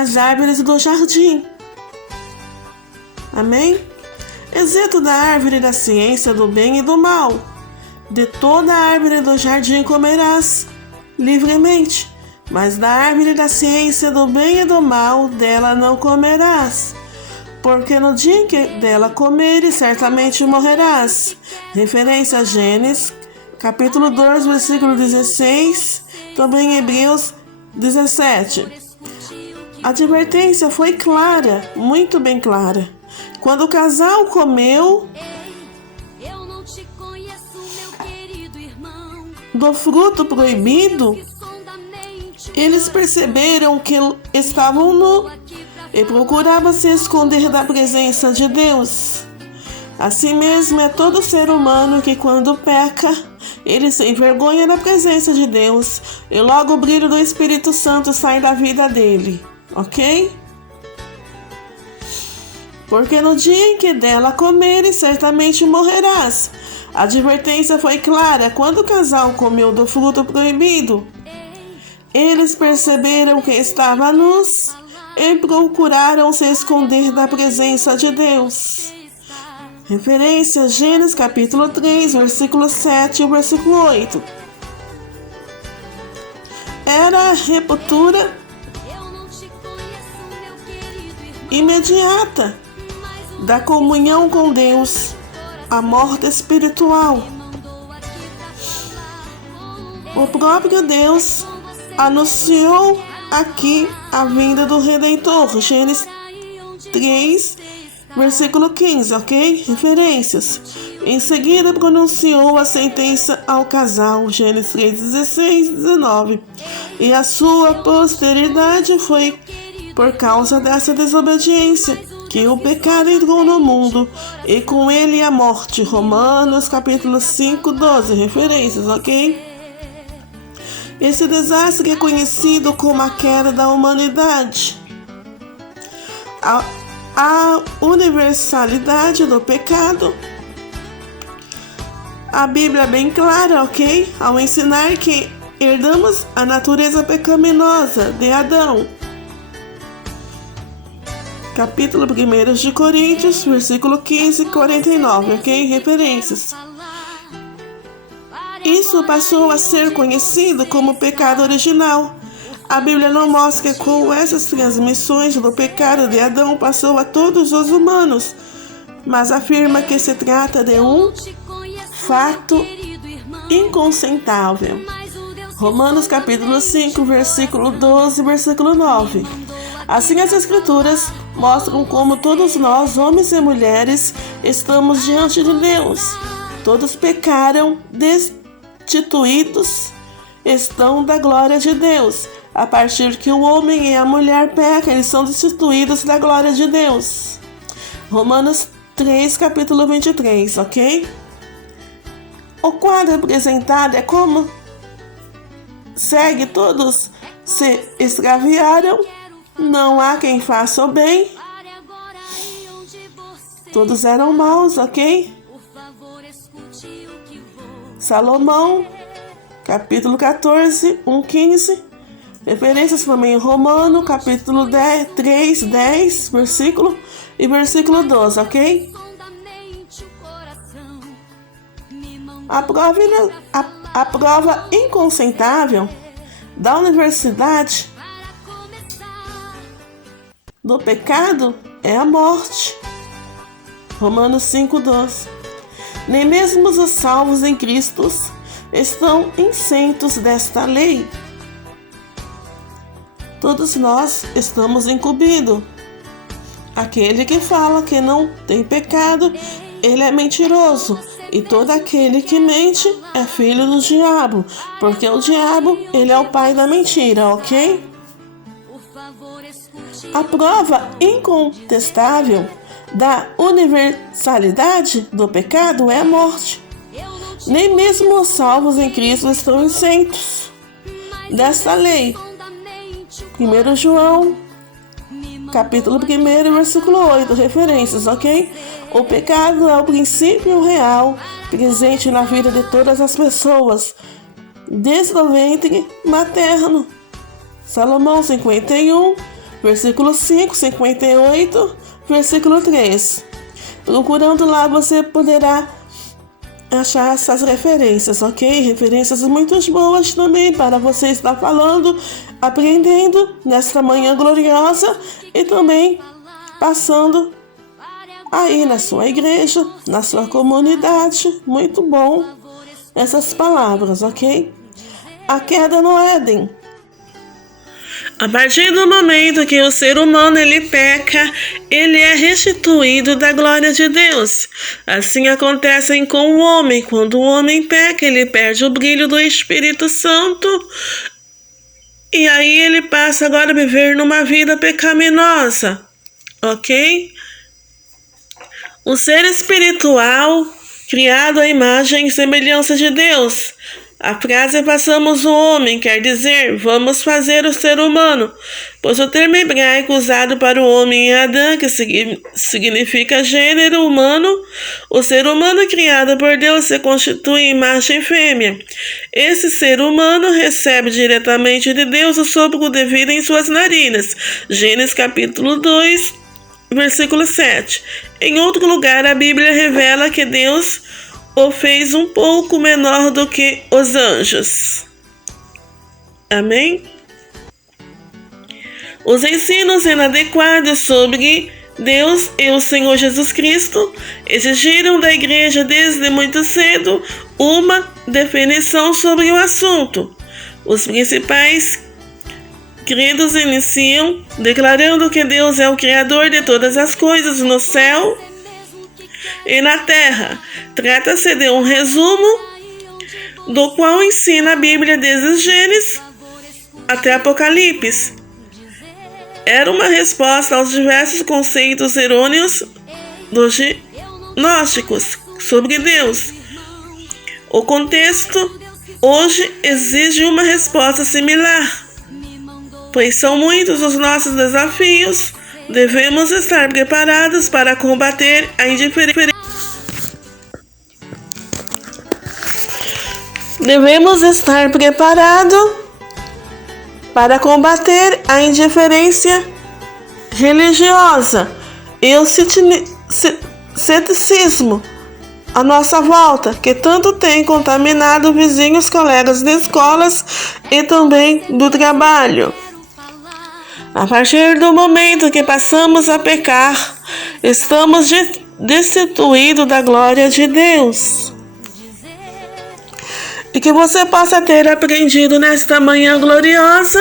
as árvores do jardim. Amém? Exceto da árvore da ciência do bem e do mal. De toda a árvore do jardim comerás livremente, mas da árvore da ciência do bem e do mal, dela não comerás, porque no dia em que dela comeres, certamente morrerás. Referência a Gênesis, capítulo 2, versículo 16, também Hebreus 17. A advertência foi clara, muito bem clara. Quando o casal comeu do fruto proibido, eles perceberam que estavam nus e procuravam se esconder da presença de Deus. Assim mesmo é todo ser humano que, quando peca, ele se envergonha da presença de Deus e logo o brilho do Espírito Santo sai da vida dele, ok? Porque no dia em que dela comeres, certamente morrerás. A advertência foi clara. Quando o casal comeu do fruto proibido, eles perceberam que estavam nus e procuraram se esconder da presença de Deus. Referência Gênesis capítulo 3, versículo 7 e versículo 8. Era a ruptura imediata da comunhão com Deus, a morte espiritual. O próprio Deus anunciou aqui a vinda do Redentor, Gênesis 3, versículo 15, ok? Referências. Em seguida pronunciou a sentença ao casal, Gênesis 3, 16, 19. E a sua posteridade foi por causa dessa desobediência que o pecado entrou no mundo, e com ele a morte. Romanos capítulo 5, 12. Referências, ok? Esse desastre é conhecido como a queda da humanidade. A universalidade do pecado. A Bíblia é bem clara, ok? Ao ensinar que herdamos a natureza pecaminosa de Adão. Capítulo 1 de Coríntios, versículo 15 e 49, ok? Referências. Isso passou a ser conhecido como pecado original. A Bíblia não mostra como essas transmissões do pecado de Adão passou a todos os humanos, mas afirma que se trata de um fato inconsentável. Romanos capítulo 5, versículo 12 e versículo 9. Assim, as Escrituras mostram como todos nós, homens e mulheres, estamos diante de Deus. Todos pecaram, destituídos estão da glória de Deus. A partir que o homem e a mulher pecam, eles são destituídos da glória de Deus. Romanos 3, capítulo 23, ok? O quadro apresentado é como segue: todos se extraviaram, não há quem faça o bem, todos eram maus, ok? Salomão, capítulo 14, 1:15. Referências também em Romano, capítulo 3, 10, versículo e versículo 12, ok? A prova inconsentável da universidade do pecado é a morte. Romanos 5:12. Nem mesmo os salvos em Cristo estão isentos desta lei. Todos nós estamos incumbidos. Aquele que fala que não tem pecado, ele é mentiroso. E todo aquele que mente é filho do diabo, porque o diabo, ele é o pai da mentira, ok? A prova incontestável da universalidade do pecado é a morte. Nem mesmo os salvos em Cristo estão isentos desta lei. 1 João, capítulo 1, versículo 8, referências, ok? O pecado é o princípio real presente na vida de todas as pessoas, desde o ventre materno. Salomão 51, versículo 5, 58, versículo 3. Procurando lá, você poderá achar essas referências, ok? Referências muito boas também para você estar falando, aprendendo nesta manhã gloriosa e também passando aí na sua igreja, na sua comunidade. Muito bom essas palavras, ok? A queda no Éden. A partir do momento que o ser humano ele peca, ele é restituído da glória de Deus. Assim acontece com o homem. Quando o homem peca, ele perde o brilho do Espírito Santo. E aí ele passa agora a viver numa vida pecaminosa. Ok? O ser espiritual, criado à imagem e semelhança de Deus. A frase "façamos o homem" quer dizer "vamos fazer o ser humano", pois o termo hebraico usado para o homem é Adão, que significa gênero humano. O ser humano criado por Deus se constitui em macho e fêmea. Esse ser humano recebe diretamente de Deus o sopro de vida em suas narinas. Gênesis capítulo 2, versículo 7. Em outro lugar, a Bíblia revela que Deus o fez um pouco menor do que os anjos. Amém? Os ensinos inadequados sobre Deus e o Senhor Jesus Cristo exigiram da igreja desde muito cedo uma definição sobre o assunto. Os principais credos iniciam declarando que Deus é o Criador de todas as coisas no céu e na terra. Trata-se de um resumo do qual ensina a Bíblia desde Gênesis até Apocalipse. Era uma resposta aos diversos conceitos errôneos dos gnósticos sobre Deus. O contexto hoje exige uma resposta similar, pois são muitos os nossos desafios. Devemos estar preparados para combater a indiferença. Devemos estar preparados para combater a indiferença religiosa e o ceticismo à nossa volta, que tanto tem contaminado vizinhos, colegas de escolas e também do trabalho. A partir do momento que passamos a pecar, estamos destituídos da glória de Deus. E que você possa ter aprendido nesta manhã gloriosa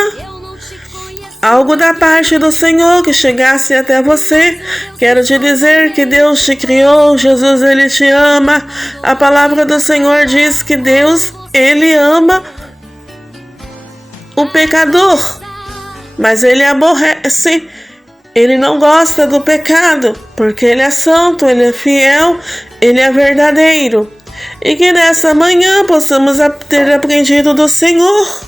algo da parte do Senhor que chegasse até você. Quero te dizer que Deus te criou, Jesus ele te ama. A palavra do Senhor diz que Deus ele ama o pecador, mas ele aborrece, ele não gosta do pecado, porque ele é santo, ele é fiel, ele é verdadeiro. E que nessa manhã possamos ter aprendido do Senhor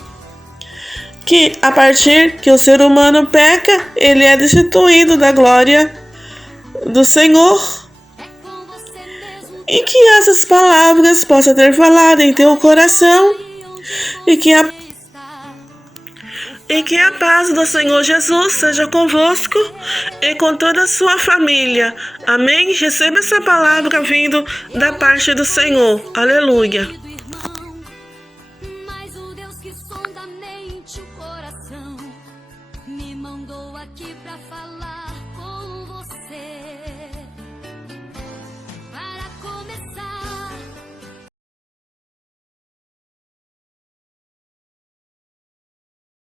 que a partir que o ser humano peca, ele é destituído da glória do Senhor. E que essas palavras possam ter falado em teu coração e que a paz do Senhor Jesus seja convosco e com toda a sua família. Amém? Receba essa palavra vindo da parte do Senhor. Aleluia.